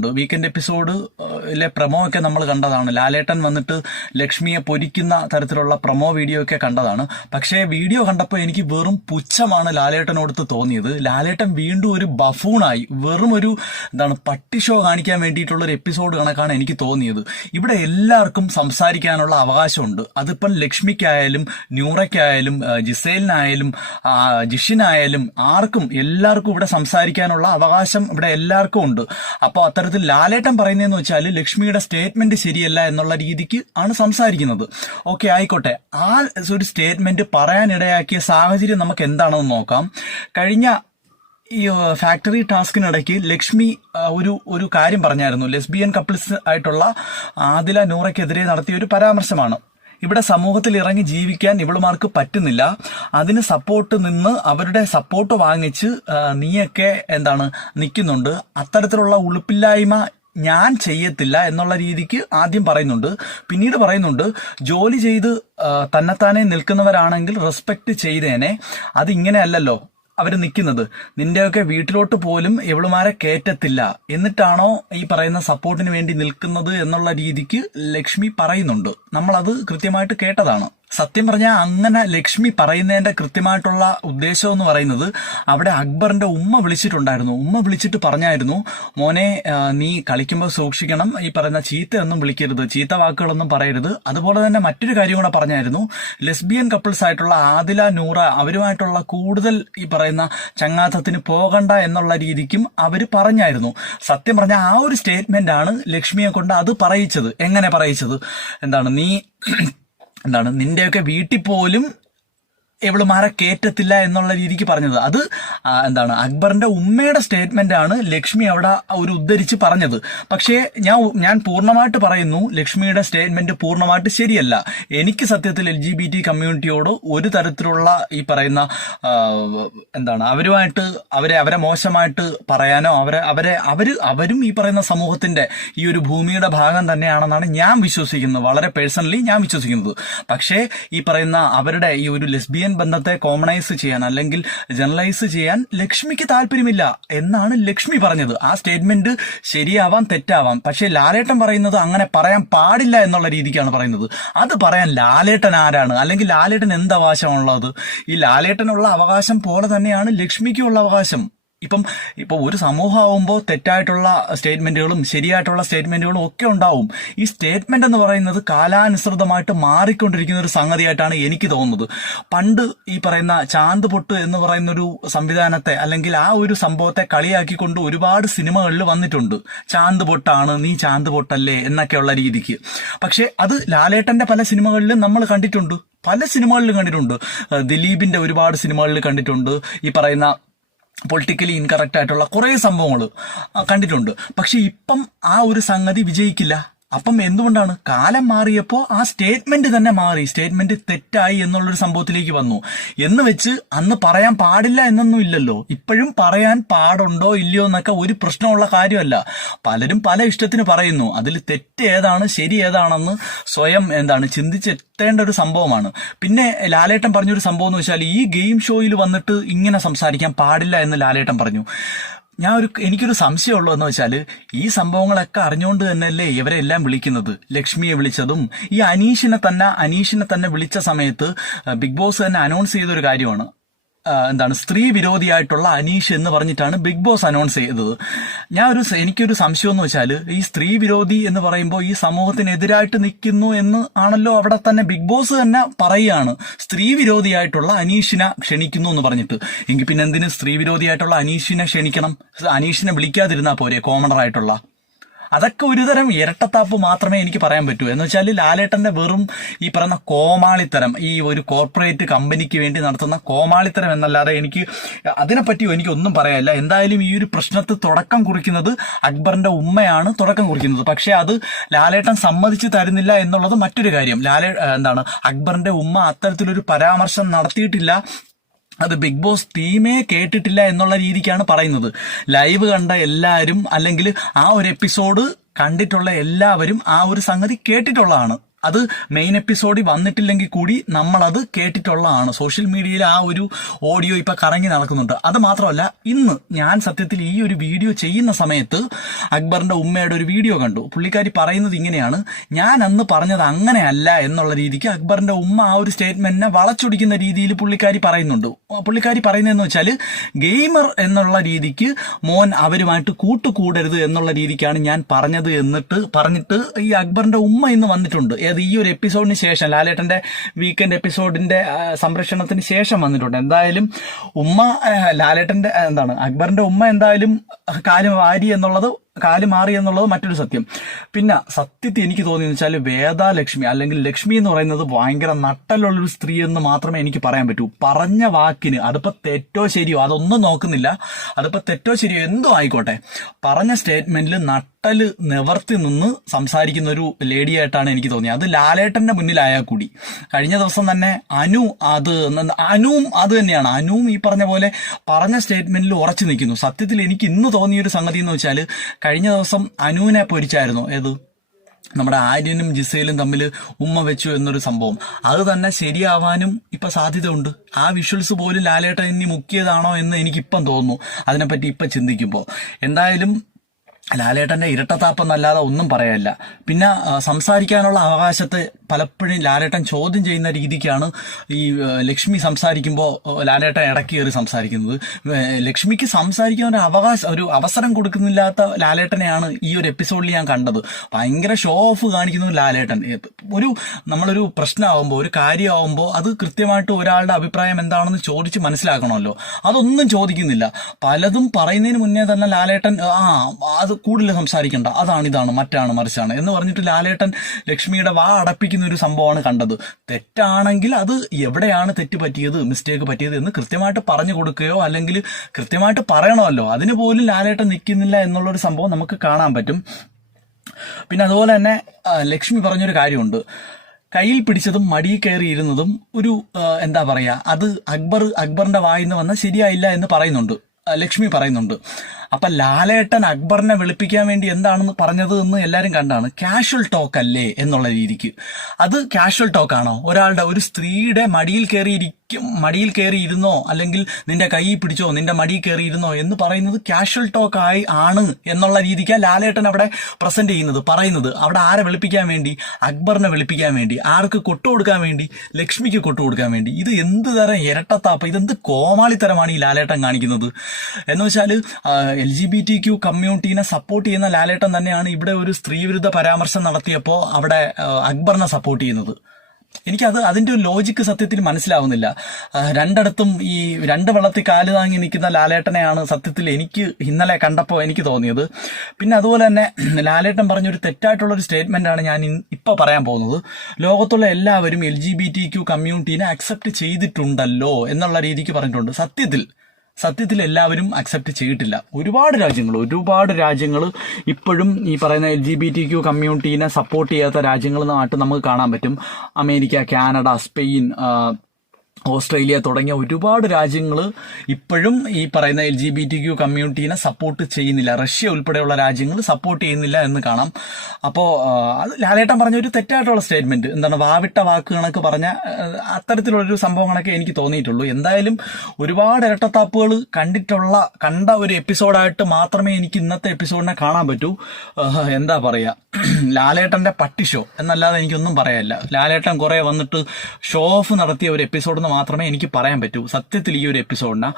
കണ്ടിട്ടുണ്ട്. Weekend എപ്പിസോഡിലെ promo ഒക്കെ നമ്മൾ കണ്ടതാണ്. ലാലേട്ടൻ വന്നിട്ട് ലക്ഷ്മിയെ പൊരിക്കുന്ന തരത്തിലുള്ള പ്രമോ വീഡിയോ ഒക്കെ കണ്ടതാണ്. പക്ഷേ വീഡിയോ കണ്ടപ്പോൾ എനിക്ക് വെറും പുച്ഛമാണ് ലാലേട്ടനോടുത്ത് തോന്നിയത്. ലാലേട്ടൻ വീണ്ടും ഒരു ബഫൂണായി വെറും ഒരു എന്താണ് പട്ടി ഷോ കാണിക്കാൻ വേണ്ടിയിട്ടുള്ള ഒരു എപ്പിസോഡ് കണക്കാണ് എനിക്ക് തോന്നിയത്. ഇവിടെ എല്ലാവർക്കും സംസാരിക്കാനുള്ള അവകാശമുണ്ട്. അതിപ്പം ലക്ഷ്മിക്കായാലും ന്യൂറയ്ക്കായാലും ജിസേലിനായാലും ജിഷിനായാലും ആർക്കും എല്ലാവർക്കും ഇവിടെ സംസാരിക്കാനുള്ള അവകാശം ഇവിടെ എല്ലാവർക്കും ഉണ്ട്. അപ്പോൾ അത്തരത്തിൽ ലാലേട്ടൻ പറയുന്നതെന്ന് വെച്ചാൽ ലക്ഷ്മിയുടെ സ്റ്റേറ്റ്മെന്റ് ശരിയല്ല എന്നുള്ള രീതിക്ക് ആണ് സംസാരിക്കുന്നത്. ഓക്കെ ആയിക്കോട്ടെ. ആ ഒരു സ്റ്റേറ്റ്മെന്റ് പറയാനിടയാക്കിയ സാഹചര്യം നമുക്ക് എന്താണെന്ന് നോക്കാം. കഴിഞ്ഞ ഈ ഫാക്ടറി ടാസ്കിനിടയ്ക്ക് ലക്ഷ്മി ഒരു ഒരു കാര്യം പറഞ്ഞായിരുന്നു. ലെസ്ബിയൻ കപ്പിൾസ് ആയിട്ടുള്ള ആദില നൂറയ്ക്കെതിരെ നടത്തിയ ഒരു പരാമർശമാണ്. ഇവിടെ സമൂഹത്തിൽ ഇറങ്ങി ജീവിക്കാൻ ഇവളുമാർക്ക് പറ്റുന്നില്ല. അതിന് സപ്പോർട്ട് നിന്ന് അവരുടെ സപ്പോർട്ട് വാങ്ങിച്ച് നീയൊക്കെ എന്താണ് നിൽക്കുന്നുണ്ട്. അത്തരത്തിലുള്ള ഉളുപ്പില്ലായ്മ ഞാൻ ചെയ്യത്തില്ല എന്നുള്ള രീതിക്ക് ആദ്യം പറയുന്നുണ്ട്. പിന്നീട് പറയുന്നുണ്ട് ജോലി ചെയ്ത് തന്നെത്താനെ നിൽക്കുന്നവരാണെങ്കിൽ റെസ്പെക്ട് ചെയ്തേനെ. അതിങ്ങനെയല്ലല്ലോ അവർ നിൽക്കുന്നത്. നിന്റെയൊക്കെ വീട്ടിലോട്ട് പോലും ഇവളുമാരെ കയറ്റത്തില്ല എന്നിട്ടാണോ ഈ പറയുന്ന സപ്പോർട്ടിന് വേണ്ടി നിൽക്കുന്നത് എന്നുള്ള രീതിക്ക് ലക്ഷ്മി പറയുന്നുണ്ട്. നമ്മളത് കൃത്യമായിട്ട് കേട്ടതാണ്. സത്യം പറഞ്ഞാൽ അങ്ങനെ ലക്ഷ്മി പറയുന്നതിന്റെ കൃത്യമായിട്ടുള്ള ഉദ്ദേശം എന്ന് പറയുന്നത് അവിടെ അക്ബറിന്റെ ഉമ്മ വിളിച്ചിട്ടുണ്ടായിരുന്നു. ഉമ്മ വിളിച്ചിട്ട് പറഞ്ഞായിരുന്നു മോനെ നീ കളിക്കുമ്പോൾ സൂക്ഷിക്കണം. ഈ പറയുന്ന ചീത്തയൊന്നും വിളിക്കരുത്. ചീത്ത വാക്കുകളൊന്നും പറയരുത്. അതുപോലെ തന്നെ മറ്റൊരു കാര്യം കൂടെ പറഞ്ഞായിരുന്നു ലെസ്ബിയൻ കപ്പിൾസ് ആയിട്ടുള്ള ആദില നൂറ അവരുമായിട്ടുള്ള കൂടുതൽ ഈ പറയുന്ന ചങ്ങാത്തത്തിന് പോകണ്ട എന്നുള്ള രീതിക്കും അവർ പറഞ്ഞായിരുന്നു. സത്യം പറഞ്ഞാൽ ആ ഒരു സ്റ്റേറ്റ്മെന്റ് ആണ് ലക്ഷ്മിയെ കൊണ്ട് അത് പറയിച്ചത്. എങ്ങനെ പറയിച്ചത്? എന്താണ് നീ എന്താണ് നിന്റെയൊക്കെ വീട്ടിൽ പോലും എവളുമാരെ കയറ്റത്തില്ല എന്നുള്ള രീതിക്ക് പറഞ്ഞത്. അത് എന്താണ് അക്ബറിന്റെ ഉമ്മയുടെ സ്റ്റേറ്റ്മെന്റ് ആണ് ലക്ഷ്മി അവിടെ ഒരു ഉദ്ധരിച്ച് പറഞ്ഞത്. പക്ഷേ ഞാൻ ഞാൻ പൂർണമായിട്ട് പറയുന്നു ലക്ഷ്മിയുടെ സ്റ്റേറ്റ്മെന്റ് പൂർണമായിട്ട് ശരിയല്ല. എനിക്ക് സത്യത്തിൽ എൽ ജി ബി ടി കമ്മ്യൂണിറ്റിയോട് ഒരു തരത്തിലുള്ള ഈ പറയുന്ന എന്താണ് അവരുമായിട്ട് അവരെ അവരെ മോശമായിട്ട് പറയാനോ അവരെ അവരെ അവർ അവരും ഈ പറയുന്ന സമൂഹത്തിന്റെ ഈ ഒരു ഭൂമിയുടെ ഭാഗം തന്നെയാണെന്നാണ് ഞാൻ വിശ്വസിക്കുന്നത്. വളരെ പേഴ്സണലി ഞാൻ വിശ്വസിക്കുന്നത്. പക്ഷേ ഈ പറയുന്ന അവരുടെ ഈ ഒരു ലെസ്ബിയൻ ബന്ധത്തെ കോമണൈസ് ചെയ്യാൻ അല്ലെങ്കിൽ ജനറലൈസ് ചെയ്യാൻ ലക്ഷ്മിക്ക് താല്പര്യമില്ല എന്നാണ് ലക്ഷ്മി പറഞ്ഞത്. ആ സ്റ്റേറ്റ്മെന്റ് ശരിയാവാം തെറ്റാവാം. പക്ഷേ ലാലേട്ടൻ പറയുന്നത് അങ്ങനെ പറയാൻ പാടില്ല എന്നുള്ള രീതിക്കാണ് പറയുന്നത്. അത് പറയാൻ ലാലേട്ടൻ ആരാണ്? അല്ലെങ്കിൽ ലാലേട്ടൻ എന്ത് അവകാശമാണുള്ളത് ഈ ലാലേട്ടനുള്ള അവകാശം പോലെ തന്നെയാണ് ലക്ഷ്മിക്കുള്ള അവകാശം. ഇപ്പം ഇപ്പൊ ഒരു സമൂഹമാകുമ്പോൾ തെറ്റായിട്ടുള്ള സ്റ്റേറ്റ്മെന്റുകളും ശരിയായിട്ടുള്ള സ്റ്റേറ്റ്മെന്റുകളും ഒക്കെ ഉണ്ടാവും. ഈ സ്റ്റേറ്റ്മെന്റ് എന്ന് പറയുന്നത് കാലാനുസൃതമായിട്ട് മാറിക്കൊണ്ടിരിക്കുന്ന ഒരു സംഗതിയായിട്ടാണ് എനിക്ക് തോന്നുന്നത്. പണ്ട് ഈ പറയുന്ന ചാന്ത് പൊട്ട് എന്ന് പറയുന്ന ഒരു സംവിധാനത്തെ അല്ലെങ്കിൽ ആ ഒരു സംഭവത്തെ കളിയാക്കിക്കൊണ്ട് ഒരുപാട് സിനിമകളിൽ വന്നിട്ടുണ്ട്. ചാന്ത് പൊട്ടാണ് നീ ചാന്ത് പൊട്ടല്ലേ എന്നൊക്കെയുള്ള രീതിക്ക്. പക്ഷേ അത് ലാലേട്ടന്റെ പല സിനിമകളിലും നമ്മൾ കണ്ടിട്ടുണ്ട്. പല സിനിമകളിലും കണ്ടിട്ടുണ്ട്. ദിലീപിന്റെ ഒരുപാട് സിനിമകളിൽ കണ്ടിട്ടുണ്ട്. ഈ പറയുന്ന പൊളിറ്റിക്കലി ഇൻകറക്റ്റ് ആയിട്ടുള്ള കുറേ സംഭവങ്ങൾ കണ്ടിട്ടുണ്ട്. പക്ഷേ ഇപ്പം ആ ഒരു സംഗതി വിജയിക്കില്ല. അപ്പം എന്തുകൊണ്ടാണ്? കാലം മാറിയപ്പോൾ ആ സ്റ്റേറ്റ്മെന്റ് തന്നെ മാറി. സ്റ്റേറ്റ്മെന്റ് തെറ്റായി എന്നുള്ളൊരു സംഭവത്തിലേക്ക് വന്നു. എന്ന് വെച്ച് അന്ന് പറയാൻ പാടില്ല എന്നൊന്നും ഇല്ലല്ലോ. ഇപ്പോഴും പറയാൻ പാടുണ്ടോ ഇല്ലയോ എന്നൊക്കെ ഒരു പ്രശ്നമുള്ള കാര്യമല്ല. പലരും പല ഇഷ്ടത്തിന് പറയുന്നു. അതിൽ തെറ്റ് ഏതാണ് ശരി ഏതാണെന്ന് സ്വയം എന്താണ് ചിന്തിച്ചെത്തേണ്ട ഒരു സംഭവമാണ്. പിന്നെ ലാലേട്ടൻ പറഞ്ഞൊരു സംഭവം എന്ന് വെച്ചാൽ ഈ ഗെയിം ഷോയിൽ വന്നിട്ട് ഇങ്ങനെ സംസാരിക്കാൻ പാടില്ല എന്ന് ലാലേട്ടൻ പറഞ്ഞു. ഞാൻ ഒരു എനിക്കൊരു സംശയമുള്ളൂ എന്ന് വെച്ചാൽ ഈ സംഭവങ്ങളൊക്കെ അറിഞ്ഞുകൊണ്ട് തന്നെയല്ലേ ഇവരെ എല്ലാം വിളിക്കുന്നത്. ലക്ഷ്മിയെ വിളിച്ചതും ഈ അനീഷിനെ തന്നെ അനീഷിനെ തന്നെ വിളിച്ച സമയത്ത് ബിഗ് ബോസ് തന്നെ അനൗൺസ് ചെയ്തൊരു കാര്യമാണ്. എന്താണ് സ്ത്രീ വിരോധിയായിട്ടുള്ള അനീഷ് എന്ന് പറഞ്ഞിട്ടാണ് ബിഗ് ബോസ് അനൗൺസ് ചെയ്തത്. ഞാൻ ഒരു എനിക്കൊരു സംശയം എന്ന് വെച്ചാൽ ഈ സ്ത്രീ വിരോധി എന്ന് പറയുമ്പോൾ ഈ സമൂഹത്തിനെതിരായിട്ട് നിൽക്കുന്നു എന്ന് ആണല്ലോ അവിടെ തന്നെ ബിഗ് ബോസ് തന്നെ പറയുകയാണ്. സ്ത്രീ വിരോധിയായിട്ടുള്ള അനീഷിനെ ക്ഷണിക്കുന്നു എന്ന് പറഞ്ഞിട്ട്. എങ്കിൽ പിന്നെ എന്തിന് സ്ത്രീ വിരോധിയായിട്ടുള്ള അനീഷിനെ ക്ഷണിക്കണം? അനീഷിനെ വിളിക്കാതിരുന്നാൽ പോരെ കോമണർ ആയിട്ടുള്ള? അതൊക്കെ ഒരുതരം ഇരട്ടത്താപ്പ് മാത്രമേ എനിക്ക് പറയാൻ പറ്റൂ. എന്ന് വെച്ചാൽ ലാലേട്ടന്റെ വെറും ഈ പറയുന്ന കോമാളിത്തരം ഈ ഒരു കോർപ്പറേറ്റ് കമ്പനിക്ക് വേണ്ടി നടത്തുന്ന കോമാളിത്തരം എന്നല്ലാതെ എനിക്ക് അതിനെപ്പറ്റിയോ എനിക്ക് ഒന്നും പറയാനില്ല. എന്തായാലും ഈ ഒരു പ്രശ്നത്തിൽ തുടക്കം കുറിക്കുന്നത് അക്ബറിന്റെ ഉമ്മയാണ് തുടക്കം കുറിക്കുന്നത്. പക്ഷേ അത് ലാലേട്ടൻ സമ്മതിച്ചു തരുന്നില്ല എന്നുള്ളത് മറ്റൊരു കാര്യം. ലാലേ എന്താണ് അക്ബറിന്റെ ഉമ്മ അത്തരത്തിലൊരു പരാമർശം നടത്തിയിട്ടില്ല അത് ബിഗ് ബോസ് ടീമേ കേട്ടിട്ടില്ല എന്നുള്ള രീതിക്കാണ് പറയുന്നത്. ലൈവ് കണ്ട എല്ലാവരും അല്ലെങ്കിൽ ആ ഒരു എപ്പിസോഡ് കണ്ടിട്ടുള്ള എല്ലാവരും ആ ഒരു സംഗതി കേട്ടിട്ടുള്ളതാണ്. അത് മെയിൻ എപ്പിസോഡിൽ വന്നിട്ടില്ലെങ്കിൽ കൂടി നമ്മളത് കേട്ടിട്ടുള്ളതാണ്. സോഷ്യൽ മീഡിയയിൽ ആ ഒരു ഓഡിയോ ഇപ്പൊ കറങ്ങി നടക്കുന്നുണ്ട്. അത് മാത്രമല്ല ഇന്ന് ഞാൻ സത്യത്തിൽ ഈ ഒരു വീഡിയോ ചെയ്യുന്ന സമയത്ത് അക്ബറിന്റെ ഉമ്മയുടെ ഒരു വീഡിയോ കണ്ടു. പുള്ളിക്കാരി പറയുന്നത് ഇങ്ങനെയാണ് ഞാൻ അന്ന് പറഞ്ഞത് അങ്ങനെയല്ല എന്നുള്ള രീതിക്ക് അക്ബറിന്റെ ഉമ്മ ആ ഒരു സ്റ്റേറ്റ്മെന്റിനെ വളച്ചൊടിക്കുന്ന രീതിയിൽ പുള്ളിക്കാരി പറയുന്നുണ്ട്. പുള്ളിക്കാരി പറയുന്നതെന്ന് വെച്ചാൽ ഗെയിമർ എന്നുള്ള രീതിക്ക് മോൻ അവരുമായിട്ട് കൂട്ടുകൂടരുത് എന്നുള്ള രീതിക്കാണ് ഞാൻ പറഞ്ഞത് എന്നിട്ട് പറഞ്ഞിട്ട് ഈ അക്ബറിന്റെ ഉമ്മ ഇന്ന് വന്നിട്ടുണ്ട്. ഏത് ഈ ഒരു എപ്പിസോഡിന് ശേഷം ലാലേട്ടന്റെ വീക്കെൻഡ് എപ്പിസോഡിന്റെ സംരക്ഷണത്തിന് ശേഷം വന്നിട്ടുണ്ട്. എന്തായാലും ഉമ്മ ലാലേട്ടന്റെ എന്താണ് അക്ബറിന്റെ ഉമ്മ എന്തായാലും കാര്യം വാരി എന്നുള്ളത് കാൽ മാറി എന്നുള്ളത് മറ്റൊരു സത്യം. പിന്നെ സത്യത്തിൽ എനിക്ക് തോന്നിയെന്ന് വെച്ചാൽ വേദാലക്ഷ്മി അല്ലെങ്കിൽ ലക്ഷ്മി എന്ന് പറയുന്നത് ഭയങ്കര നട്ടലുള്ളൊരു സ്ത്രീ എന്ന് മാത്രമേ എനിക്ക് പറയാൻ പറ്റൂ. പറഞ്ഞ വാക്കിന് അതിപ്പോ തെറ്റോ ശരിയോ അതൊന്നും നോക്കുന്നില്ല. അതിപ്പോ തെറ്റോ ശരിയോ എന്തോ ആയിക്കോട്ടെ. പറഞ്ഞ സ്റ്റേറ്റ്മെന്റിൽ നട്ടൽ നിവർത്തി നിന്ന് സംസാരിക്കുന്ന ഒരു ലേഡിയായിട്ടാണ് എനിക്ക് തോന്നിയത് അത് ലാലേട്ടന്റെ മുന്നിലായാൽ കൂടി. കഴിഞ്ഞ ദിവസം തന്നെ അനു അത് അനുവും അത് തന്നെയാണ്. അനുവും ഈ പറഞ്ഞ പോലെ പറഞ്ഞ സ്റ്റേറ്റ്മെന്റിൽ ഉറച്ചു നിൽക്കുന്നു. സത്യത്തിൽ എനിക്ക് ഇന്ന് തോന്നിയൊരു സംഗതി എന്ന് വെച്ചാൽ കഴിഞ്ഞ ദിവസം അനുവിനെ പൊരിച്ചായിരുന്നു. ഏത്? നമ്മുടെ ആര്യനും ജിസയിലും തമ്മിൽ ഉമ്മ വെച്ചു എന്നൊരു സംഭവം. അത് തന്നെ ശരിയാവാനും ഇപ്പൊ സാധ്യതയുണ്ട്. ആ വിഷ്വൽസ് പോലും ലാലേട്ടൻ ഇനി മുക്കിയതാണോ എന്ന് എനിക്കിപ്പം തോന്നുന്നു. അതിനെപ്പറ്റി ഇപ്പം ചിന്തിക്കുമ്പോൾ എന്തായാലും ലാലേട്ടന്റെ ഇരട്ടത്താപ്പം ഒന്നും പറയാനില്ല പിന്നെ സംസാരിക്കാനുള്ള അവകാശത്തെ പലപ്പോഴും ലാലേട്ടൻ ചോദ്യം ചെയ്യുന്ന രീതിക്കാണ് ഈ ലക്ഷ്മി സംസാരിക്കുമ്പോൾ ലാലേട്ടൻ ഇടയ്ക്ക് കയറി സംസാരിക്കുന്നത്. ലക്ഷ്മിക്ക് സംസാരിക്കാൻ ഒരു അവകാശം ഒരു അവസരം കൊടുക്കുന്നില്ലാത്ത ലാലേട്ടനെയാണ് ഈ ഒരു എപ്പിസോഡിൽ ഞാൻ കണ്ടത്. ഭയങ്കര ഷോ ഓഫ് കാണിക്കുന്നു ലാലേട്ടൻ. ഒരു നമ്മളൊരു പ്രശ്നമാകുമ്പോൾ ഒരു കാര്യമാകുമ്പോൾ അത് കൃത്യമായിട്ട് ഒരാളുടെ അഭിപ്രായം എന്താണെന്ന് ചോദിച്ച് മനസ്സിലാക്കണമല്ലോ. അതൊന്നും ചോദിക്കുന്നില്ല. പലതും പറയുന്നതിന് മുന്നേ തന്നെ ലാലേട്ടൻ ആ അത് കൂടുതൽ സംസാരിക്കേണ്ട. അതാണ് ഇതാണ് മറ്റാണ് മറിച്ചാണ് എന്ന് പറഞ്ഞിട്ട് ലാലേട്ടൻ ലക്ഷ്മിയുടെ വാ അടപ്പിക്കുന്ന ഒരു സംഭവമാണ് കണ്ടത്. തെറ്റാണെങ്കിൽ അത് എവിടെയാണ് തെറ്റ് പറ്റിയത് മിസ്റ്റേക്ക് പറ്റിയത് എന്ന് കൃത്യമായിട്ട് പറഞ്ഞു കൊടുക്കുകയോ അല്ലെങ്കിൽ കൃത്യമായിട്ട് പറയണമല്ലോ. അതിന് പോലും ലാലേട്ടൻ നിൽക്കുന്നില്ല എന്നുള്ളൊരു സംഭവം നമുക്ക് കാണാൻ പറ്റും. പിന്നെ അതുപോലെ തന്നെ ലക്ഷ്മി പറഞ്ഞൊരു കാര്യമുണ്ട്. കയ്യിൽ പിടിച്ചതും മടിയിൽ കയറി ഇരുന്നതും ഒരു എന്താ പറയുക അത് അക്ബർ അക്ബറിന്റെ വായിന്ന് വന്ന ശരിയായില്ല എന്ന് പറയുന്നുണ്ട്. ലക്ഷ്മി പറയുന്നുണ്ട്. അപ്പൊ ലാലേട്ടൻ അക്ബറിനെ വെളുപ്പിക്കാൻ വേണ്ടി എന്താണെന്ന് പറഞ്ഞത് എന്ന് എല്ലാവരും കണ്ടാണ്. കാഷ്വൽ ടോക്ക് അല്ലേ എന്നുള്ള രീതിക്ക്. അത് കാഷ്വൽ ടോക്ക് ആണോ? ഒരാളുടെ ഒരു സ്ത്രീയുടെ മടിയിൽ കയറി ഇരിക്കും മടിയിൽ കയറി ഇരുന്നോ അല്ലെങ്കിൽ നിന്റെ കൈ പിടിച്ചോ? നിന്റെ മടിയിൽ കയറി ഇരുന്നോ എന്ന് പറയുന്നത് കാഷ്വൽ ടോക്ക് ആയി ആണ് എന്നുള്ള രീതിക്ക് ലാലേട്ടൻ അവിടെ പ്രസന്റ് ചെയ്യുന്നത് പറയുന്നത്. അവിടെ ആരെ വെളുപ്പിക്കാൻ വേണ്ടി? അക്ബറിനെ വെളുപ്പിക്കാൻ വേണ്ടി. ആർക്ക് കൊട്ടു കൊടുക്കാൻ വേണ്ടി? ലക്ഷ്മിക്ക് കൊട്ടു കൊടുക്കാൻ വേണ്ടി. ഇത് എന്ത് തരം ഇരട്ടത്താപ്പ് ഇതെന്ത് കോമാളിത്തരമാണ് ഈ ലാലേട്ടൻ കാണിക്കുന്നത്? എന്ന് വെച്ചാൽ L G B T Q കമ്മ്യൂണിറ്റീനെ support ചെയ്യുന്ന ലാലേട്ടൻ തന്നെയാണ് ഇവിടെ ഒരു സ്ത്രീവിരുദ്ധ പരാമർശം നടത്തിയപ്പോൾ അവിടെ അക്ബറിനെ സപ്പോർട്ട് ചെയ്യുന്നത്. എനിക്കത് അതിന്റെ ഒരു ലോജിക്ക് സത്യത്തിൽ മനസ്സിലാവുന്നില്ല. രണ്ടിടത്തും ഈ രണ്ട് വെള്ളത്തിൽ കാൽ താങ്ങി നിൽക്കുന്ന ലാലേട്ടനെയാണ് സത്യത്തിൽ എനിക്ക് ഇന്നലെ കണ്ടപ്പോൾ എനിക്ക് തോന്നിയത്. പിന്നെ അതുപോലെ തന്നെ ലാലേട്ടൻ പറഞ്ഞൊരു സ്റ്റേറ്റ്മെന്റ് ആണ് ഞാൻ ഇപ്പോൾ ഇപ്പൊ പറയാൻ പോകുന്നത്. ലോകത്തുള്ള എല്ലാവരും L G B T Q കമ്മ്യൂണിറ്റീനെ accept ചെയ്തിട്ടുണ്ടല്ലോ എന്നുള്ള രീതിക്ക് പറഞ്ഞിട്ടുണ്ട്. സത്യത്തിൽ സത്യത്തിൽ എല്ലാവരും അക്സെപ്റ്റ് ചെയ്തിട്ടില്ല. ഒരുപാട് രാജ്യങ്ങൾ ഒരുപാട് രാജ്യങ്ങൾ ഇപ്പോഴും ഈ പറയുന്ന L G B T Q കമ്മ്യൂണിറ്റീനെ support ചെയ്യാത്ത രാജ്യങ്ങൾ നമുക്ക് കാണാൻ പറ്റും. അമേരിക്ക കാനഡ സ്പെയിൻ ഓസ്ട്രേലിയ തുടങ്ങിയ ഒരുപാട് രാജ്യങ്ങൾ ഇപ്പോഴും ഈ പറയുന്ന L G B T Q കമ്മ്യൂണിറ്റീനെ support ചെയ്യുന്നില്ല. റഷ്യ ഉൾപ്പെടെയുള്ള രാജ്യങ്ങൾ സപ്പോർട്ട് ചെയ്യുന്നില്ല എന്ന് കാണാം. അപ്പോൾ അത് ലാലേട്ടൻ പറഞ്ഞ ഒരു തെറ്റായിട്ടുള്ള സ്റ്റേറ്റ്മെന്റ് എന്താണ് വാവിട്ട വാക്ക് പറഞ്ഞ അത്തരത്തിലുള്ളൊരു സംഭവങ്ങളൊക്കെ എനിക്ക് തോന്നിയിട്ടുള്ളൂ. എന്തായാലും ഒരുപാട് ഇരട്ടത്താപ്പുകൾ കണ്ടിട്ടുള്ള കണ്ട ഒരു എപ്പിസോഡായിട്ട് മാത്രമേ എനിക്ക് ഇന്നത്തെ എപ്പിസോഡിനെ കാണാൻ പറ്റൂ. എന്താ പറയുക ലാലേട്ടന്റെ പട്ടി ഷോ എന്നല്ലാതെ എനിക്കൊന്നും പറയാനില്ല. ലാലേട്ടൻ കുറെ വന്നിട്ട് ഷോ ഓഫ് നടത്തിയ ഒരു എപ്പിസോഡ് എന്ന് മാത്രമേ എനിക്ക് പറയാൻ പറ്റൂ. സത്യത്തിൽ ഈ ഒരു എപ്പിസോഡിന്